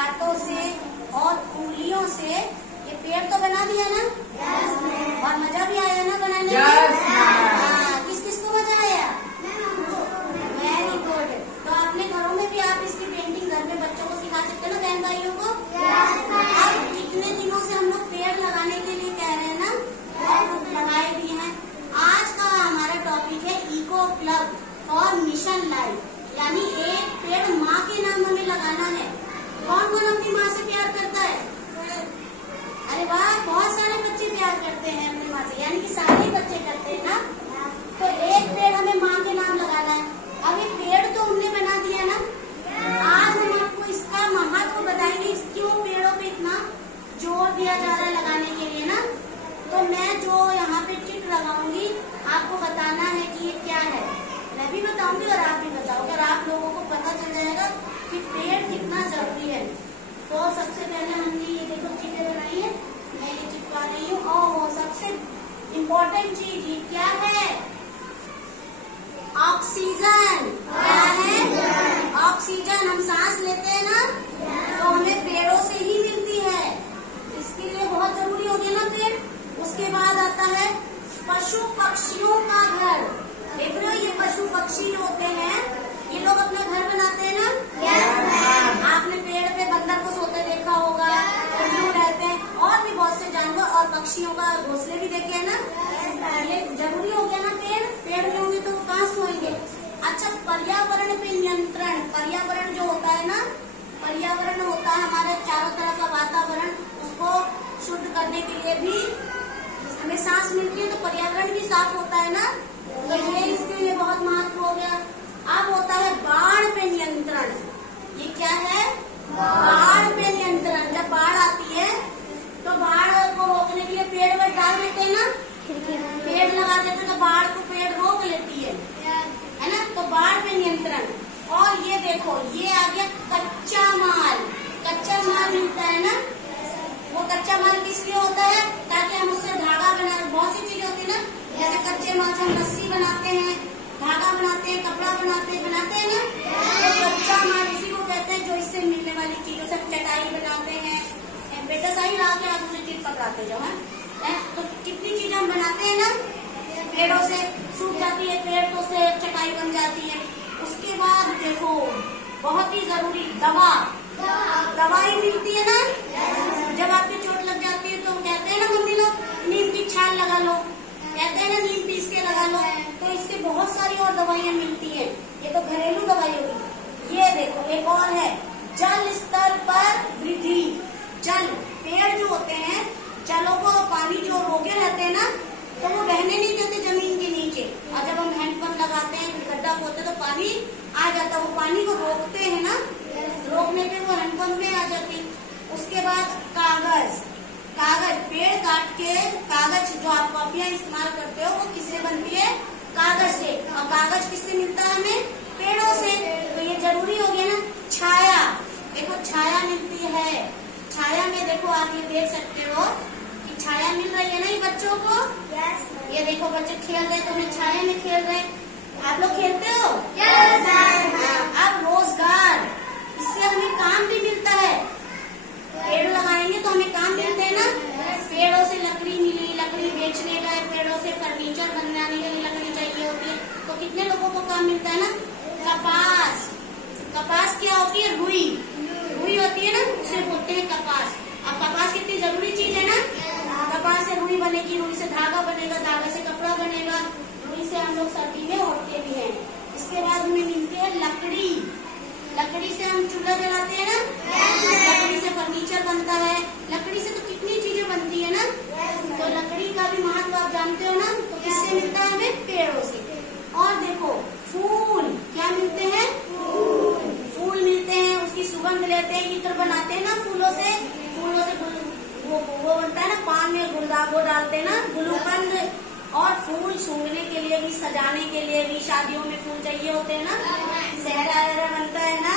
हाथों से और उंगलियों से ये पेड़ तो बना दिया ना? और मजा भी आया ना बनाने में? किस किस को मजा आया? Very good. तो अपने घरों में भी आप इसकी पेंटिंग घर में बच्चों को सिखा सकते हैं ना, बहन भाइयों को? अब कितने दिनों से हम लोग पेड़ लगाने के लिए कह रहे हैं ना, और लगाए भी हैं। आज का हमारा टॉपिक है eco club for mission life, यानी एक पेड़ माँ के नाम हमें लगाना है। कौन कौन अपनी माँ से प्यार करता है? अरे वाह, बहुत सारे बच्चे प्यार करते हैं अपनी माँ से, यानी कि सारे ही बच्चे करते हैं ना। तो एक पेड़ हमें माँ के नाम लगाना है। अब ये पेड़ तो हमने बना दिया ना, आज हम आपको इसका महत्व बताएंगे, क्यों पेड़ों पे इतना जोर दिया जा रहा है लगाने के लिए ना। तो मैं जो यहाँ पे चिट लगाऊंगी आपको बताना है कि ये क्या है। मैं भी बताऊंगी और आप भी बताओगे, और आप लोगों को पता चल जाएगा कि पेड़ कितना जरूरी है। तो सबसे पहले हमने ये देखो चीजें बनाई है, मैं ये चिपका रही हूँ। और सबसे इम्पोर्टेंट चीज ये क्या है? ऑक्सीजन। क्या है? ऑक्सीजन। हम सांस लेते हैं ना, तो हमें पेड़ों से ही मिलती है, इसके लिए बहुत जरूरी हो गया ना पेड़। उसके बाद आता है पशु पक्षियों का घर। देख रहे हो ये पशु पक्षी जो होते हैं, ये लोग अपना घर बनाते हैं ना? आपने पेड़ पे बंदर को सोते देखा होगा, उल्लू रहते हैं, और भी बहुत से जानवर और पक्षियों का घोंसले भी देखे है ना। ये जरूरी हो गया ना पेड़। पेड़ नहीं होंगे तो कहाँ सोएंगे? अच्छा, पर्यावरण पे नियंत्रण। पर्यावरण जो होता है ना, पर्यावरण होता है हमारे चारों तरफ का वातावरण, उसको शुद्ध करने के लिए भी हमें सांस मिलती है, तो पर्यावरण भी साफ होता है ना। तो ये इसके लिए बहुत महत्व हो गया। अब होता है बाढ़ पे नियंत्रण। ये क्या है? बाढ़ पे नियंत्रण। जब बाढ़ आती है तो बाढ़ को रोकने के लिए पेड़ वेड़ डाल देते हैं ना, पेड़ लगा देते तो बाढ़ को पेड़ रोक लेती है ना। तो बाढ़ पे नियंत्रण। और ये देखो, ये आ गया कच्चा माल। कच्चा माल मिलता है ना, वो कच्चा माल किस लिए होता है? ताकि हम उससे धागा बना, बहुत सी चीजें होती है ना, जैसे कच्चे माल से हम रस्सी बनाते हैं, धागा बनाते हैं, कपड़ा बनाते हैं ना। तो कच्चा माल इसी को कहते हैं, जो इससे मिलने वाली चीजों से चटाई बनाते हैं। बेटा सही ला के आप उसे चीज पकड़ाते जाओ है। तो कितनी चीजें हम बनाते हैं ना पेड़ों से, सूख जाती है पेड़ तो से चटाई बन जाती है। उसके बाद देखो बहुत ही जरूरी दवाई मिलती है ना। जब आपकी चोट लग जाती है तो कहते हैं ना मम्मी लोग, नीम की छाल लगा लो, कहते हैं ना नीम पीस के लगा लो। तो इससे बहुत सारी और दवाइयाँ मिलती है। ये तो घरेलू दवाई होगी। ये देखो एक और है, जल स्तर पर वृद्धि। जल, पेड़ जो होते हैं, जलों को पानी जो रोके रहते हैं ना, तो वो बहने नहीं देते जमीन के नीचे। और जब हम हैंडपंप लगाते हैं, गड्ढा खोदते तो पानी आ जाता, वो पानी को रोकते हैं ना, रोकने पे वो हैंडपंप में आ जाती। उसके बाद कागज। पेड़ काट के कागज, जो आप कॉपियां इस्तेमाल करते हो, वो किससे बनती है? कागज से। और कागज किससे मिलता है हमें? पेड़ों से। तो ये जरूरी हो गया ना। छाया, देखो छाया मिलती है। छाया में देखो आप ये देख सकते हो कि छाया मिल रही है ना ये बच्चों को। ये देखो बच्चे खेल रहे, तो हमें छाया में खेल रहे। आप लोग खेलते हो? अब रोजगार, इससे हमें काम भी मिलता है। पेड़ लगाएंगे तो हमें काम मिलते हैं ना। पेड़ों से लकड़ी मिली, लकड़ी बेचने गए, पेड़ों से फर्नीचर बनाने के लिए लकड़ी चाहिए होती है, तो कितने लोगों को काम मिलता है ना। कपास क्या होती है? रुई होती है ना, उसे बोलते हैं कपास। अब कपास कितनी जरूरी चीज है ना। कपास से रुई बनेगी, रुई से धागा बनेगा, धागा से कपड़ा बनेगा, रुई से हम लोग सर्दी में ओढ़ते भी हैं। इसके बाद हमें मिलती है लकड़ी से हम चूल्हा जलाते हैं ना, लकड़ी से फर्नीचर बनता है, लकड़ी से तो कितनी चीजें बनती है ना। तो लकड़ी का भी महत्व आप जानते हो ना। तो किससे मिलता है हमें? पेड़ों से। और देखो फूल, क्या मिलते हैं? फूल मिलते हैं, उसकी सुगंध लेते हैं, इत्र बनाते हैं ना फूलों से वो बनता है ना, पान में गुलदागो डालते हैं ना, गुलकंद। और फूल सूंघने के लिए भी, सजाने के लिए भी, शादियों में फूल चाहिए होते हैं ना, सहरा बनता है ना।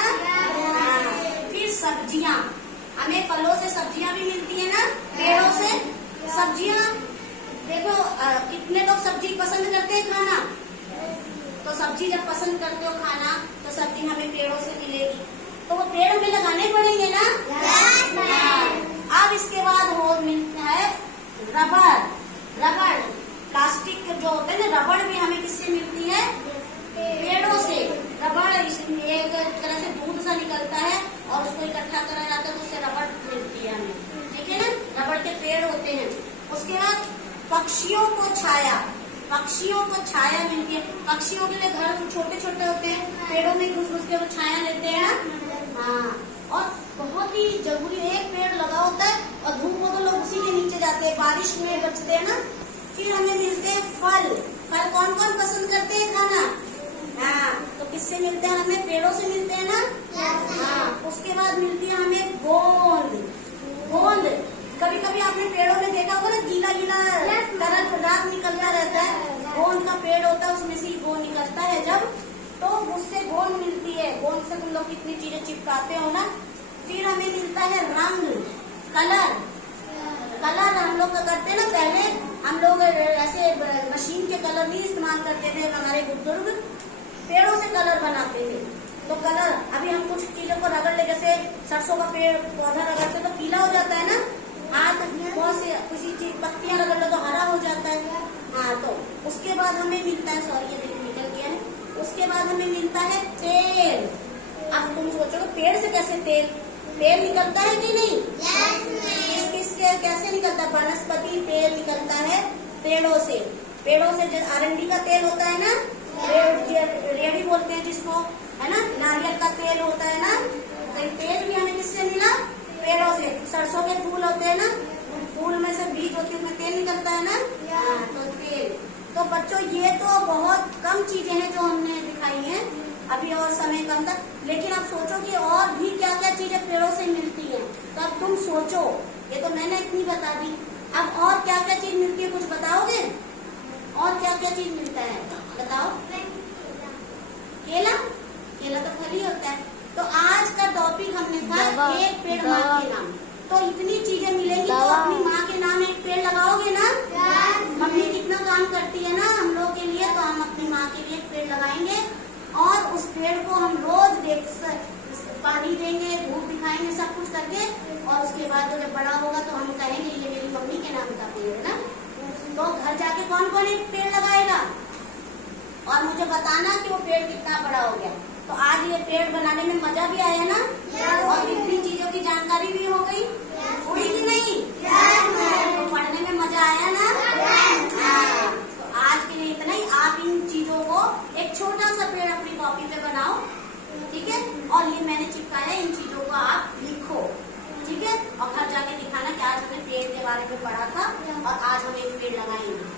फिर सब्जियां, हमें फलों से सब्जियां भी मिलती है ना, पेड़ों से। सब्जियां देखो कितने लोग सब्जी पसंद करते हैं खाना, तो सब्जी जब पसंद करते हो खाना, तो सब्जी हमें पेड़ों से मिलेगी। तो वो पेड़ हमें लगाने पड़ेंगे ना। रबड़, रबड़ प्लास्टिक जो होते हैं ना, रबड़ भी हमें किससे मिलती है? पेड़ों से। रबड़ एक तरह से दूध सा निकलता है और उसको इकट्ठा करा जाता है तो उससे रबड़ मिलती है हमें, ठीक है ना। रबड़ के पेड़ होते हैं। उसके बाद पक्षियों को छाया, पक्षियों को छाया मिलती है। पक्षियों के लिए घर छोटे छोटे होते हैं, पेड़ों में घुस घुस के वो छाया लेते हैं ना। हाँ, और बहुत ही जरूरी, एक पेड़ लगा होता है और धूप हो तो लोग उसी के नीचे जाते हैं, बारिश में बचते हैं ना। फिर हमें मिलते हैं फल। फल कौन कौन पसंद करते हैं खाना? हाँ, तो किससे मिलते हैं हमें? पेड़ों से मिलते हैं ना। हाँ, उसके बाद मिलती है हमें गोंद। गोंद कभी कभी आपने पेड़ों में देखा होगा ना, गीला गीला तरह रात निकलता रहता है। गोंद का पेड़ होता है, उसमें से गोंद निकलता है जब, तो उससे गोंद मिलती है। गोंद से तुम लोग कितनी चीजें चिपकाते हो ना। फिर हमें मिलता है रंग, कलर। कलर हम लोग करते हैं ना, पहले हम लोग ऐसे मशीन के कलर नहीं इस्तेमाल करते थे, हमारे बुजुर्ग पेड़ों से कलर बनाते थे। तो कलर, अभी हम कुछ चीजों को रगड़ ले, जैसे सरसों का पेड़ पौधा रगड़ते तो पीला हो जाता है ना, हाथ बहुत से किसी चीज पत्तियां रगड़ लो तो हरा हो जाता है। हाँ, तो उसके बाद हमें मिलता है, सॉरी ये देखो निकल गया है, उसके बाद हमें मिलता है तेल। अब तुम सोचो पेड़ से कैसे तेल निकलता है कि नहीं? किसके कैसे निकलता है? वनस्पति तेल निकलता है पेड़ों से। पेड़ों से जो आरंडी का तेल होता है ना, रेड़ी बोलते हैं जिसको, है ना। नारियल का तेल होता है ना, तो तेल भी हमें किससे मिला? पेड़ों से। सरसों के फूल होते हैं ना, फूल में से बीज होती है, उसमें तेल निकलता है ना। तो तेल। तो बच्चों ये तो बहुत कम चीजें हैं जो हमने दिखाई हैं अभी, और समय कम था, लेकिन अब सोचो कि और भी क्या क्या चीजें पेड़ों से मिलती हैं। तो अब तुम सोचो, ये तो मैंने इतनी बता दी, अब और क्या क्या चीज मिलती है कुछ बताओगे? और क्या क्या चीज मिलता है बताओ? केला, केला तो फल ही होता है। तो आज का टॉपिक हमने था एक पेड़ माँ के नाम। तो इतनी चीजें मिलेंगी, तो अपनी माँ के नाम एक पेड़ लगाओगे ना? मम्मी कितना काम करती है ना हम लोग के लिए, तो हम अपनी माँ के लिए एक पेड़ लगाएंगे और उस पेड़ को हम रोज पानी देंगे, धूप दिखाएंगे, सब कुछ करके, और उसके बाद जब बड़ा होगा तो हम कहेंगे ये मेरी मम्मी के नाम का पेड़ है ना। तो घर जाके कौन कौन एक पेड़ लगाएगा और मुझे बताना कि वो पेड़ कितना बड़ा हो गया। तो आज ये पेड़ बनाने में मजा भी आया ना, और कितनी चीजों की जानकारी भी हो गई, हुई कि नहीं? तो पढ़ने में मजा आया ना। तो आज के लिए इतना ही। आप इन चीजों को एक छोटा सा पेड़ अपनी कॉपी पे बनाओ, ठीक है, और ये मैंने चिपकाया, इन चीजों को आप लिखो, ठीक है, और घर जाके दिखाना कि आज हमने पेड़ के बारे में पढ़ा था और आज हम एक पेड़ लगाएंगे।